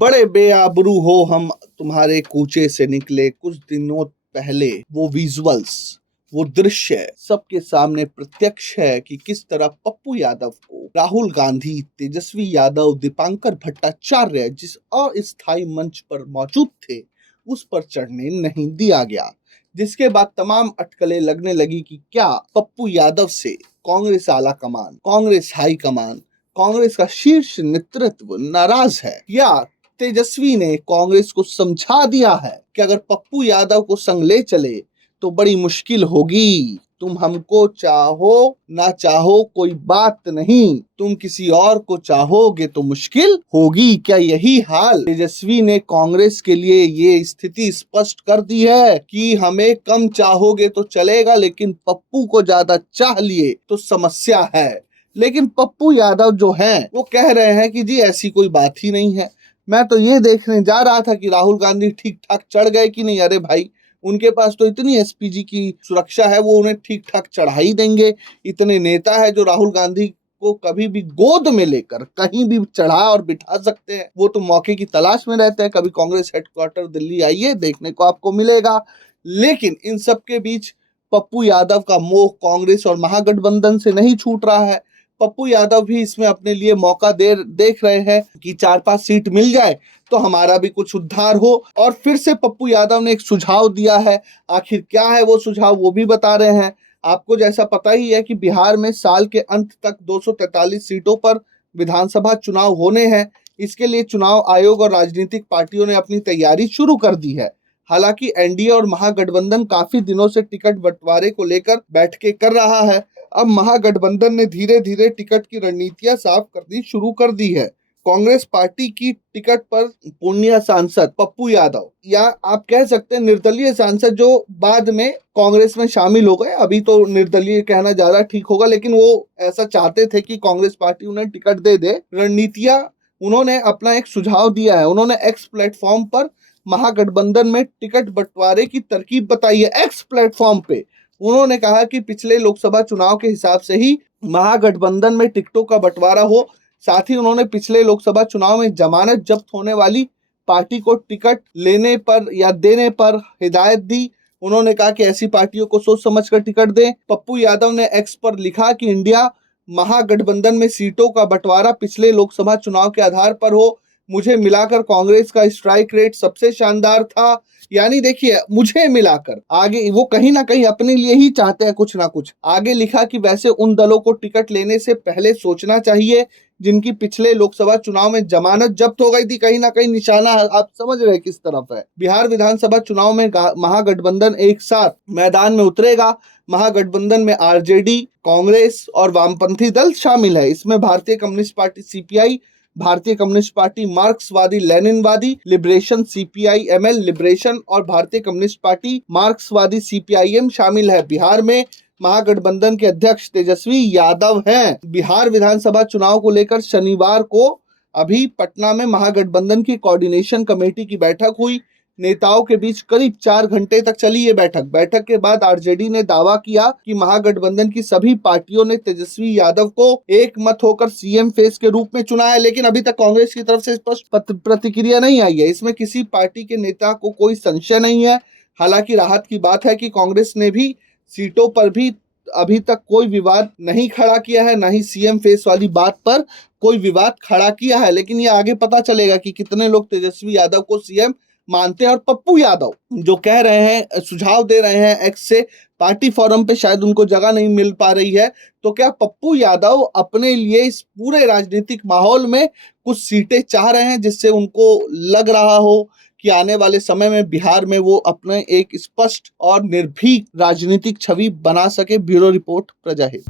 बड़े बेआबरू हो हम तुम्हारे कूचे से निकले। कुछ दिनों पहले वो विजुअल्स, वो दृश्य सबके सामने प्रत्यक्ष है कि किस तरह पप्पू यादव को राहुल गांधी, तेजस्वी यादव, दीपांकर भट्टाचार्य जिस अस्थायी मंच पर मौजूद थे उस पर चढ़ने नहीं दिया गया, जिसके बाद तमाम अटकलें लगने लगी कि क्या पप्पू यादव से कांग्रेस आला कमान, कांग्रेस हाई कमान, कांग्रेस का शीर्ष नेतृत्व नाराज है, या तेजस्वी ने कांग्रेस को समझा दिया है कि अगर पप्पू यादव को संग ले चले तो बड़ी मुश्किल होगी। तुम हमको चाहो ना चाहो कोई बात नहीं, तुम किसी और को चाहोगे तो मुश्किल होगी। क्या यही हाल तेजस्वी ने कांग्रेस के लिए ये स्थिति स्पष्ट कर दी है कि हमें कम चाहोगे तो चलेगा लेकिन पप्पू को ज्यादा चाह लिए तो समस्या है। लेकिन पप्पू यादव जो हैं वो कह रहे हैं कि जी ऐसी कोई बात ही नहीं है। मैं तो ये देखने जा रहा था कि राहुल गांधी ठीक ठाक चढ़ गए कि नहीं। अरे भाई, उनके पास तो इतनी एसपीजी की सुरक्षा है, वो उन्हें ठीक ठाक चढ़ा ही देंगे। इतने नेता है जो राहुल गांधी को कभी भी गोद में लेकर कहीं भी चढ़ा और बिठा सकते हैं। वो तो मौके की तलाश में रहते हैं। कभी कांग्रेस हेडक्वार्टर दिल्ली आइए, देखने को आपको मिलेगा। लेकिन इन सब के बीच पप्पू यादव का मोह कांग्रेस और महागठबंधन से नहीं छूट रहा है। पप्पू यादव भी इसमें अपने लिए मौका देख रहे हैं कि 4-5 सीट मिल जाए तो हमारा भी कुछ उद्धार हो। और फिर से पप्पू यादव ने एक सुझाव दिया है। आखिर क्या है वो सुझाव, वो भी बता रहे हैं। आपको जैसा पता ही है कि बिहार में साल के अंत तक 243 सीटों पर विधानसभा चुनाव होने हैं। इसके लिए चुनाव आयोग और राजनीतिक पार्टियों ने अपनी तैयारी शुरू कर दी है। हालांकि एनडीए और महागठबंधन काफी दिनों से टिकट बंटवारे को लेकर बैठकें कर रहा है। अब महागठबंधन ने धीरे धीरे टिकट की रणनीतियां साफ करनी शुरू कर दी है। कांग्रेस पार्टी की टिकट पर पूर्णिया सांसद पप्पू यादव, या आप कह सकते हैं निर्दलीय सांसद, जो बाद में कांग्रेस में शामिल हो गए। अभी तो निर्दलीय कहना ज्यादा ठीक होगा, लेकिन वो ऐसा चाहते थे कि कांग्रेस पार्टी उन्हें टिकट दे दे। रणनीतियां उन्होंने अपना एक सुझाव दिया है। उन्होंने एक्स प्लेटफॉर्म पर महागठबंधन में टिकट बंटवारे की तरकीब बताई है। एक्स प्लेटफॉर्म पे उन्होंने कहा कि पिछले लोकसभा चुनाव के हिसाब से ही महागठबंधन में टिकटों का बंटवारा हो। साथ ही उन्होंने पिछले लोकसभा चुनाव में जमानत जब्त होने वाली पार्टी को टिकट लेने पर या देने पर हिदायत दी। उन्होंने कहा कि ऐसी पार्टियों को सोच समझकर टिकट दें। पप्पू यादव ने एक्स पर लिखा कि इंडिया महागठबंधन में सीटों का बंटवारा पिछले लोकसभा चुनाव के आधार पर हो। मुझे मिलाकर कांग्रेस का स्ट्राइक रेट सबसे शानदार था। यानी देखिए, मुझे मिलाकर आगे वो कहीं ना कहीं अपने लिए ही चाहते हैं कुछ ना कुछ। आगे लिखा कि वैसे उन दलों को टिकट लेने से पहले सोचना चाहिए जिनकी पिछले लोकसभा चुनाव में जमानत जब्त हो गई थी। कहीं ना कहीं निशाना आप समझ रहे हैं किस तरफ है। बिहार विधानसभा चुनाव में महागठबंधन एक साथ मैदान में उतरेगा। महागठबंधन में आरजेडी, कांग्रेस और वामपंथी दल शामिल है। इसमें भारतीय कम्युनिस्ट पार्टी सीपीआई, भारतीय कम्युनिस्ट पार्टी मार्क्सवादी लेनिनवादी लिबरेशन सीपीआई-एमएल लिबरेशन और भारतीय कम्युनिस्ट पार्टी मार्क्सवादी सीपीआईएम शामिल है। बिहार में महागठबंधन के अध्यक्ष तेजस्वी यादव हैं। बिहार विधानसभा चुनाव को लेकर शनिवार को अभी पटना में महागठबंधन की कोऑर्डिनेशन कमेटी की बैठक हुई। नेताओं के बीच करीब 4 घंटे तक चली ये बैठक के बाद आरजेडी ने दावा किया कि महागठबंधन की सभी पार्टियों ने तेजस्वी यादव को एक मत होकर सीएम फेस के रूप में चुना है। लेकिन अभी तक कांग्रेस की तरफ से स्पष्ट प्रतिक्रिया नहीं आई है। इसमें किसी पार्टी के नेता को कोई संशय नहीं है। हालांकि राहत की बात है कि कांग्रेस ने भी सीटों पर भी अभी तक कोई विवाद नहीं खड़ा किया है, ना ही सीएम फेस वाली बात पर कोई विवाद खड़ा किया है। लेकिन ये आगे पता चलेगा कि कितने लोग तेजस्वी यादव को सीएम मानते हैं। और पप्पू यादव जो कह रहे हैं, सुझाव दे रहे हैं एक्स से, पार्टी फोरम पे शायद उनको जगह नहीं मिल पा रही है, तो क्या पप्पू यादव अपने लिए इस पूरे राजनीतिक माहौल में कुछ सीटें चाह रहे हैं जिससे उनको लग रहा हो कि आने वाले समय में बिहार में वो अपने एक स्पष्ट और निर्भीक राजनीतिक छवि बना सके। ब्यूरो रिपोर्ट, प्रजा हित।